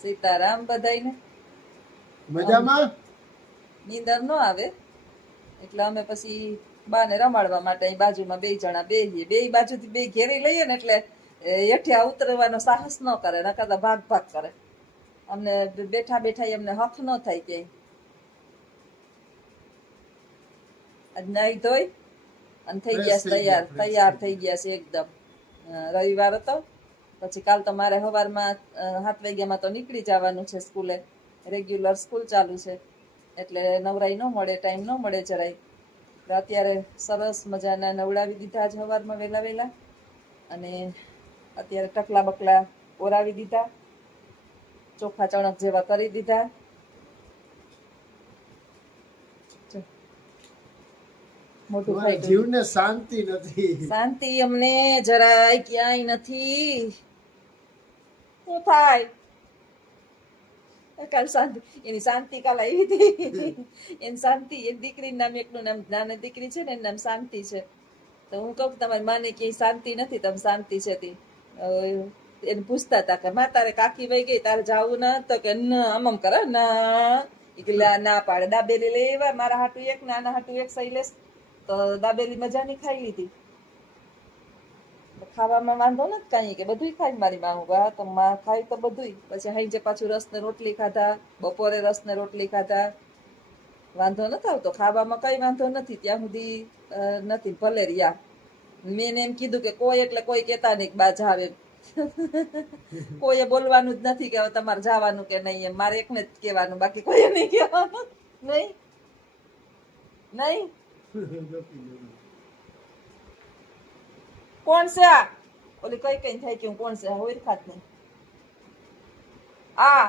સીતારામ બધાયને. મજામાં? નીંદર ન આવે એટલે અમે પછી બાને રમાડવા માટે અહીં બાજુમાં બે જણા બેહીએ. બે બાજુથી બે ઘેરી લઈએ ને એટલે હેઠિયા ઉતરવાનો સાહસ ન કરે, નકર તો ભાગ ભાગ કરે. અમને બેઠા બેઠા એમને હક ન થાય કે આજ નાહી ધોઈ અને થઈ ગયા છે તૈયાર થઈ ગયા છે એકદમ. રવિવાર હતો પછી કાલ તો મારે સવારમાં 7 વાગ્યામાં તો નીકળી જવાનું છે સ્કૂલે. રેગ્યુલર સ્કૂલ ચાલુ છે એટલે નવરાઈ ન મળે, ટાઈમ ન મળે જરાય. અત્યારે સરસ મજાના નવડાવી દીધા આજ સવારમાં વહેલા વહેલા, અને અત્યારે ટકલા બકલા ઓરાવી દીધા, ચોખા ચણક જેવા કરી દીધા. મોટું તમારા જીવને શાંતિ નથી. શાંતિ અમને જરાય ક્યાંય નથી. શું થાય? કાલ શાંતિ, એની શાંતિ કાલ આવી હતી. એની શાંતિ, એની દીકરીનું નામ, એકનું નામ નાની દીકરી છે ને એનું નામ શાંતિ છે. તો હું કહું તમારી માને કે શાંતિ નથી, તમે શાંતિ છે તી એને પૂછતા હતા કે માં તારે કાકી વહી ગઈ, તારે જાવું ના? તો કે આમ કરે ના, ના પાડે. દાબેલી લેવા મારા હાટુ એક, નાના હાટુ એક શૈલેષ. તો દાબેલી મજાની ખાઈ લીધી. ખાવામાં વાંધો નથી કઈ, કે બધું ખાય મારી માં. હું તો માં ખાય તો બધું. પછી હાઈ પાછું રસ ને રોટલી ખાધા, બપોરે રસ ને રોટલી ખાધા. વાંધો નથી આવતો ખાવામાં, કઈ વાંધો નથી ત્યાં સુધી નથી. ભલે રહ્યા. મેં એમ કીધું કે કોઈ એટલે કોઈ કેતા નહીં બા જાવે. કોઈએ બોલવાનું જ નથી કે હવે તમારે જવાનું કે નહીં, એમ મારે એકને જ કહેવાનું, બાકી કોઈ નહીં કહેવાનું. નહીં નહીં. કોણ છે આ? ઓલી કઈ કઈ થાય કે હું કોણ છે હોય ખાત નહીં. આ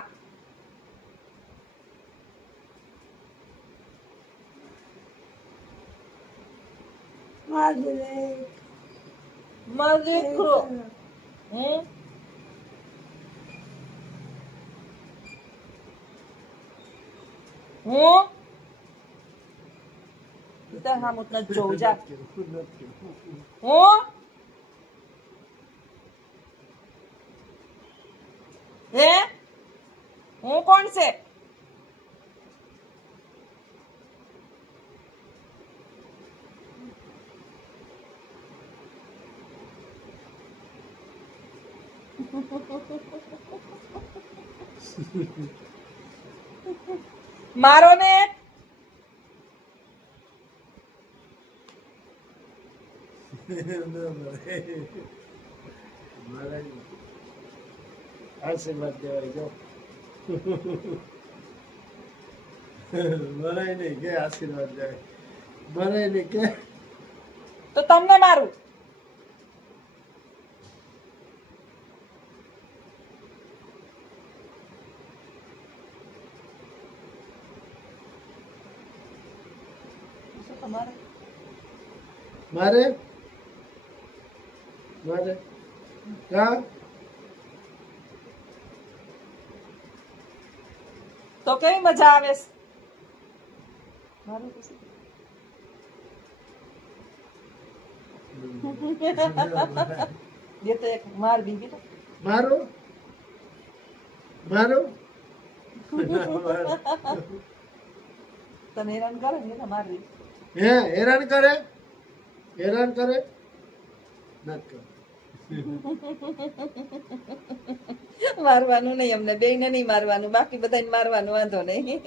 દીકરો હું તાર હામું જ નથી જોવું. જા હું હે હું કોણ છે? મારો ને આશીર્વાદ દેવાય જો. મરાય નહીં કે આશીર્વાદ દેવાય, મરાય નહીં કે તો તમને મારું. મારે મારે હા તો કેવી મજા આવે છે? મારું જે તો એક માર બીજી મારો મારો તને હેરાન કરે ને મારવી. હે હેરાન કરે, હેરાન કરે નથી કરે. મારવાનું નહીં, અમને બેયને નહીં મારવાનું, બાકી બધાને મારવાનું, વાંધો નહીં.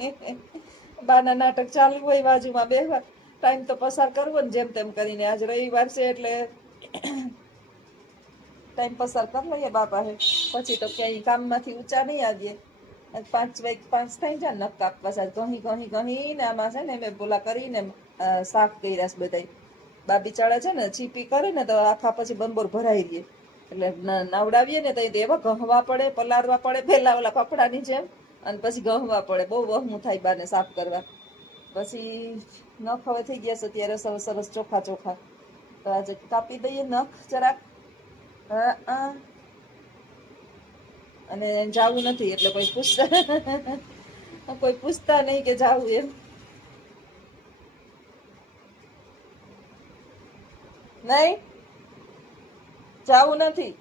બાના નાટક ચાલુ હોય બાજુમાં બેહવા, ટાઈમ તો પસાર કરવો ને જેમ તેમ કરીને. આજ રવિવાર છે એટલે ટાઈમ પસાર કરી લઈએ બાપા હે. પછી તો ક્યાંય કામમાંથી ઊંચા નહીં આવીએ. 5 થઈ જાય નખ કાપવા સાથે ઘહી ને આમાં છે ને મેં બોલા કરીને સાફ કર્યા છે બધા. બા બિચારા છે ને છીપી કરે ને તો આખા પછી બંબોર ભરાઈ રહીએ. એટલે નવડાવીએ ને તો એવા ઘહવા પડે, પલાળવા પડે પેલા ઓલા કપડાની જેમ, અને પછી ઘહવા પડે. બહુ વહમું થાય બાને સાફ કરવા. પછી નખ હવે થઈ ગયા છે ત્યારે સરસ સરસ ચોખા ચોખા. તો આજે કાપી દઈએ નખ જરાક. અને જાવું નથી એટલે કોઈ પૂછતા નહીં કે જાવું એમ. નહીં જાવું નથી.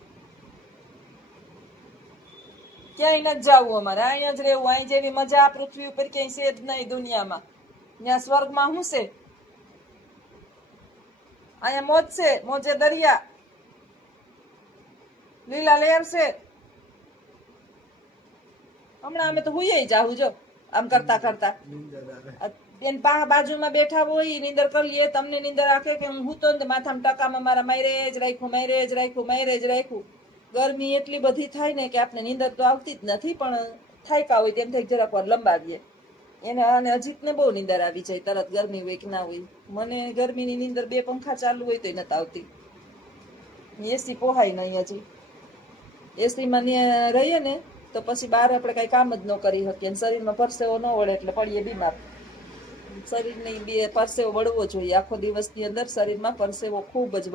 ક્યાંય નથી જવું અમારે, અહીંયા જ રહેવું. અહીં જેવી મજા આ પૃથ્વી ઉપર ક્યાંય છે જ નહીં દુનિયામાં. ત્યાં સ્વર્ગમાં શું છે? અહીંયા મોજ છે, મોજે દરિયા, લીલા લહેર છે. હમણાં અમે તો હુઈ જાવું જો આમ કરતા કરતા. નીંદર આવે. બેન બાજુમાં બેઠા હોય નીંદર કરી લઈએ. તમને નીંદર આખે કે હું તો માથામાં ટકામાં મારા માયરે જ રાખ્યું, માયરે જ રાખ્યું, માયરે જ રાખ્યું. ગરમી એટલી બધી થાય ને કે આપણે નીંદર તો આવતી જ નથી, પણ થાયકા હોય તેમ થાય જરાક વાર લંબાવીએ એને. અને અજીતને બહુ નીંદર આવી જાય તરત, ગરમી હોય કે ના હોય. મને ગરમીની નીંદર 2 પંખા ચાલુ હોય તોય નથી આવતી. એસી પોહાય નહીં હજી. એસીમાં રહીએ ને તો પછી બહાર આપણે કઈ કામ જ ન કરી શકીએ. શરીરમાં પરસેવો ન વળે એટલે પડીએ બીમાર. શરીરની પરસેવો વળવો જોઈએ. આખો દિવસની અંદર શરીરમાં પરસેવો ખૂબ જ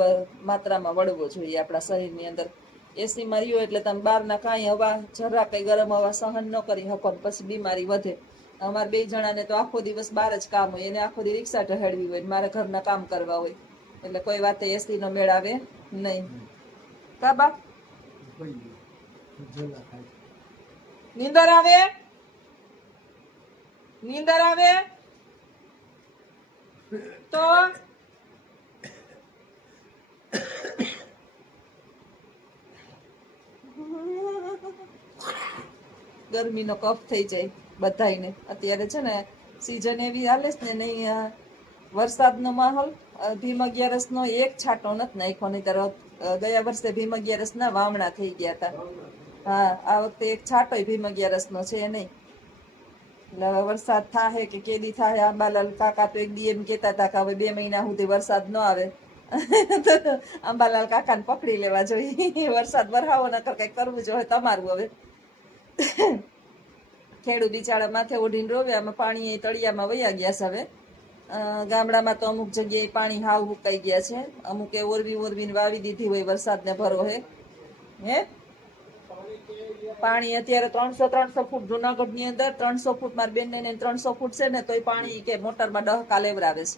માત્રામાં વળવો જોઈએ આપણા શરીરની અંદર. એસીમાં રહ્યો એટલે તમે બહારના કાંઈ હવા, જરા કઈ ગરમ હવા સહન ન કરી શકો, પછી બીમારી વધે. અમારે 2 જણાને તો આખો દિવસ બહાર જ કામ હોય. એને આખો દિવસ રિક્ષા ટહેડવી હોય, મારે ઘરના કામ કરવા હોય, એટલે કોઈ વાતે એસી નો મેળ આવે નહીં. કા બા ઝોલા ખાય. નીંદર આવે? નીંદર આવે તો ગરમીનો કફ થઈ જાય બધાયને. અત્યારે છે ને સીઝન એવી હાલે છે ને, નહીં વરસાદનો માહોલ. ભીમ 11નો એક છાંટો નથી નાખ્યો, નહીં તરત ગયા વર્ષે ભીમ 11ના વાવણા થઈ ગયા હતા. હા, આ વખતે એક છાંટો ભીમ 11નો છે નહીં. એટલે હવે વરસાદ થાહે કે કેદી થાહે. આંબાલાલ કાકા તો એક દી એમ કેતા હતા કે હવે 2 મહિના સુધી વરસાદ ન આવે. આંબાલાલ કાકાને પકડી લેવા જોઈએ. વરસાદ વરહાવો નકર કઈ કરવું જોઈએ તમારું. હવે ખેડૂત બિચારા માથે ઓઢીને રોવે. આમાં પાણી તળિયામાં વયા ગયા છે હવે. ગામડામાં તો અમુક જગ્યાએ પાણી હાવ હુકાઈ ગયા છે. અમુકે ઓરવીને વાવી દીધી હોય વરસાદને ભરો હે. પાણી અત્યારે 300 ફૂટ જુનાગઢ ની અંદર 300 ફૂટ. મારી બેન ને 300 ફૂટ છે ને તોય પાણી કે મોટરમાં ડહકા લેવરાવે છે.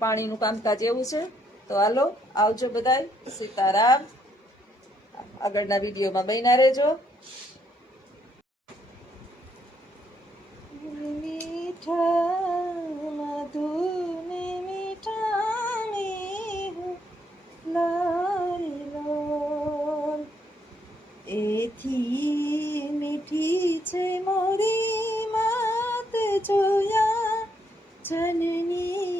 પાણીનું કામકાજ એવું છે. તો હાલો, આવજો બધાય. સીતારામ. આગળના વિડીયોમાં બન્યા રહેજો. મીઠા મધુને મીઠા મેહુ લારી લોલ, એથી મીઠી છે મોરી માત જોયા જનની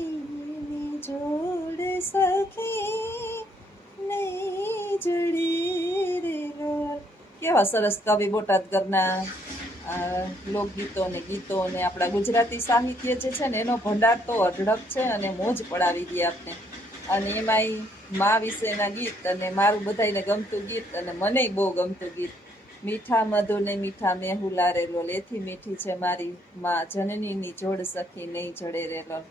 જોડ સખી નહીં જડે રે લોલ. કેવા સરસ કવિ બોટાદગરના લોકગીતો ને ગીતો ને આપણા ગુજરાતી સાહિત્ય જે છે ને એનો ભંડાર તો અઢળક છે, અને મોજ પડાવી દે આપને. અને એમાંય મા વિશેના ગીત, અને મારું બધાને ગમતું ગીત, અને મને બહુ ગમતું ગીત મીઠા મધુ ને મીઠા મેહુલા રે લોલ, એથી મીઠી છે મારી માં જનનીની જોડ સખી નહીં જડે રે લોલ.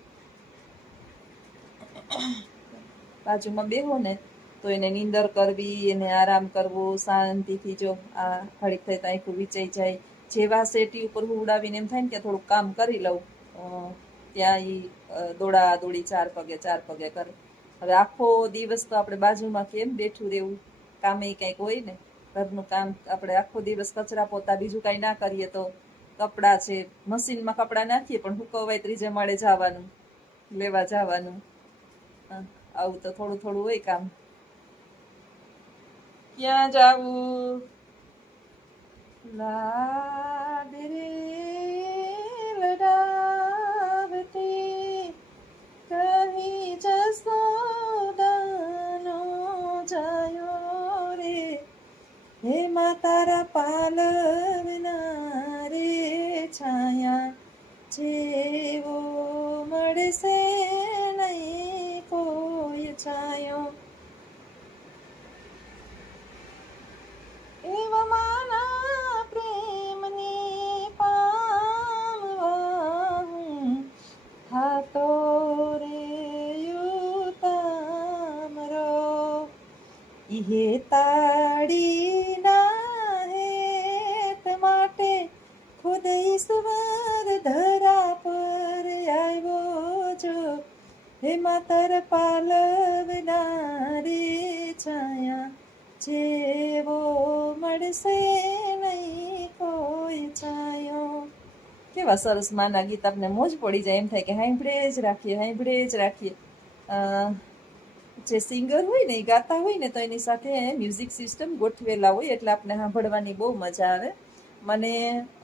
બાજુમાં બેહો ને તો એને નીંદર કરવી, એને આરામ કરવો શાંતિથી. જો આ ઘડીક થઈ તો આખું વિચાઈ જાય. જેવા સેટી ઉપર ઉડાવીને એમ થાય ને કે થોડુંક કામ કરી લઉં, ત્યાં દોડા દોડી 4 પગે કરે. હવે આખો દિવસ તો આપણે બાજુમાં કેમ બેઠું રહેવું? કામે કંઈક હોય ને, ઘરનું કામ. આપણે આખો દિવસ કચરા પોતા બીજું કાંઈ ના કરીએ તો કપડાં છે, મશીનમાં કપડાં નાખીએ પણ હુકવવાય 3 માળે જવાનું, લેવા જવાનું. આવું તો થોડું થોડું હોય કામ. ક્યાં જાવું? લાડ રે લડાવતી કહી જસોદાનો જાયો રે. હે મા તારા પાલવના રે છાયા જેવો મળશે નહીં કોઈ છાયો. એવા માના પ્રેમની પામવા હું થાતો રે યુતામરો. ઇહે તાડીના હેત માટે ખુદ ઈશ્વર ધરા પર આવ્યો જો. હે માતર પાલવના રે છાયા જે પડશે નહીં કોઈ છાયો. કેવા સરસ માના ગીત, આપને મોજ પડી જાય, એમ થાય કે હાંભળે જ રાખીએ, હાંભળે જ રાખીએ. અ, જે સિંગર હોય ને એ ગાતા હોય ને તો એની સાથે મ્યુઝિક સિસ્ટમ ગોઠવેલા હોય એટલે આપણે સાંભળવાની બહુ મજા આવે. મને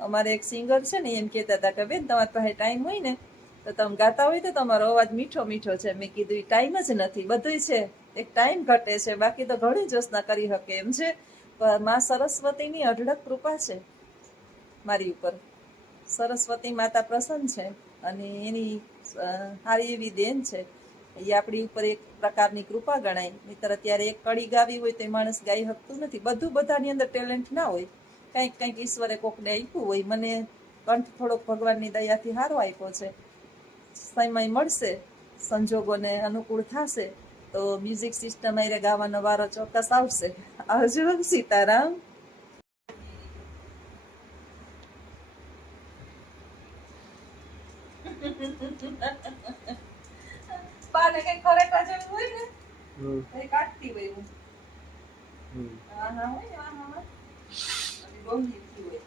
અમારે એક સિંગર છે ને એમ કહેતા હતા કે બેન તમારી પાસે ટાઈમ હોય ને તો તમે ગાતા હોય તો તમારો અવાજ મીઠો મીઠો છે. મેં કીધું એ ટાઈમ જ નથી, બધુંય છે, એક ટાઈમ ઘટે છે, બાકી તો ઘણી જોશના કરી શકે એમ છે. પણ માં સરસ્વતીની અઢળક કૃપા છે મારી ઉપર. સરસ્વતી માતા પ્રસન્ન છે અને એની સારી એવી દેન છે. એ આપણી ઉપર એક પ્રકારની કૃપા ગણાય. નહીંતર અત્યારે એક કડી ગાવી હોય તો એ માણસ ગાઈ શકતું નથી. બધું બધાની અંદર ટેલેન્ટ ના હોય, કંઈક કંઈક ઈશ્વરે કોકને આપ્યું હોય. મને કંઠ થોડોક ભગવાનની દયાથી સારો આપ્યો છે. સમય મળશે, સંજોગોને અનુકૂળ થશે તો મ્યુઝિક સિસ્ટમ આરે ગાવાનો વારો ચોક્કસ આવશે. આવજો. સીતારામ. બાને કઈ ખરેખર જેવું હોય ને એ કાઢતી હોય હું. હા હા હોય ને, હા હા ડોંગી હોય.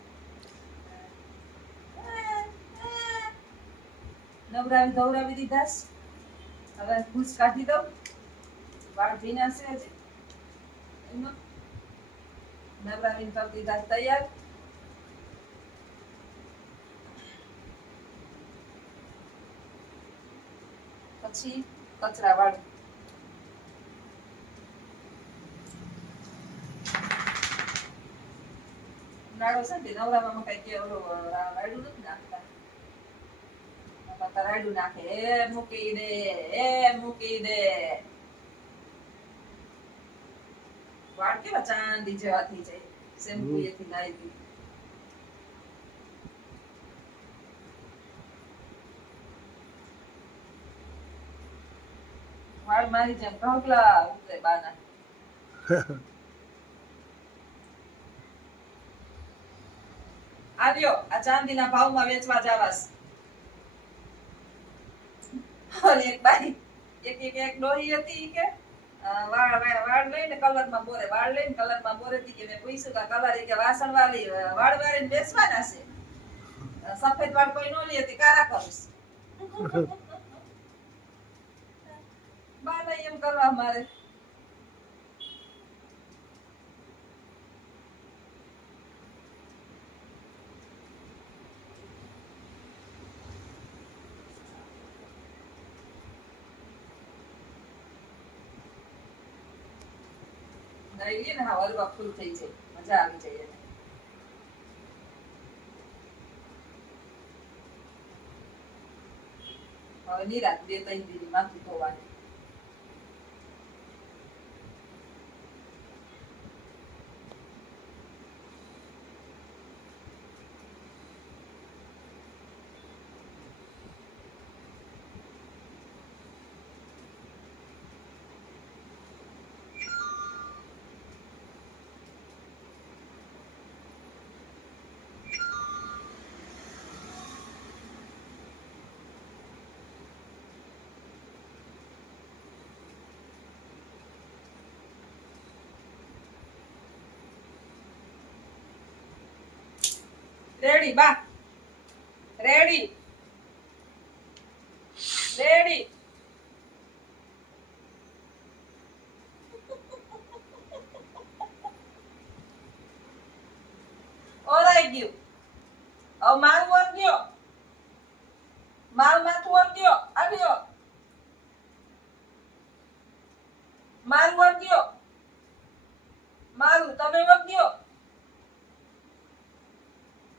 નવરાવી ધવરાવી દીધા છે. હવે ભૂસ કાઢી દઉં. વાળ ભીના છે હજી એમાં. નવરાવી કરી દીધા તૈયાર. પછી કચરા વાળું. ઉનાળો છે ને નવરામાં કઈ કે ઓલું રાયડું નથી નાખતા. રાયડું નાખે એ મૂકી દે, એ મૂકી દે. વાળ કેવા ચાંદી જેવા થઈ જાય શેમ્પુ એથી નાઈ. વાળ મારી જેમ ઢગલા ઉતરે બાના. આવ્યો આ ચાંદીના ભાવમાં વેચવા જાવાસ. અને એક બાઈ એક ડોહી હતી કે વાળ લઈને કલરમાં બોરે, વાળ લઈને કલરમાં બોરે હતી કે મેં પૂછ્યું કે કલર કે વાસણ વાળી વાળ વાળીને બેસવાના છે. સફેદ વાળ કોઈ નો લે હતી, કારા કરું. બાને એમ કરવા મારે. ને હા હલવા ફૂલ થઈ જાય, મજા આવી જાય એને. હવે નિરાત 2-3 દી માથું ધોવાનું. રેડી બા, રેડી રેડી. ઓરાઈ ગયું. હવે મારું વર ગયો, મારું માથું વર ગયો. આવ્યો મારું વર ગયો, મારું તમે વર ગયો.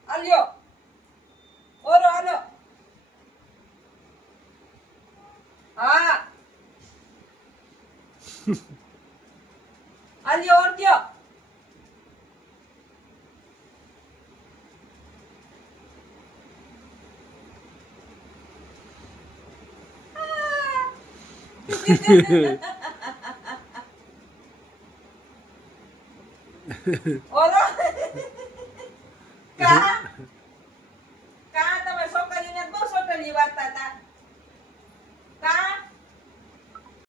આલ્યો ઓરો આલો. હા આલ્યો ઓર ગયો. ઓરો કા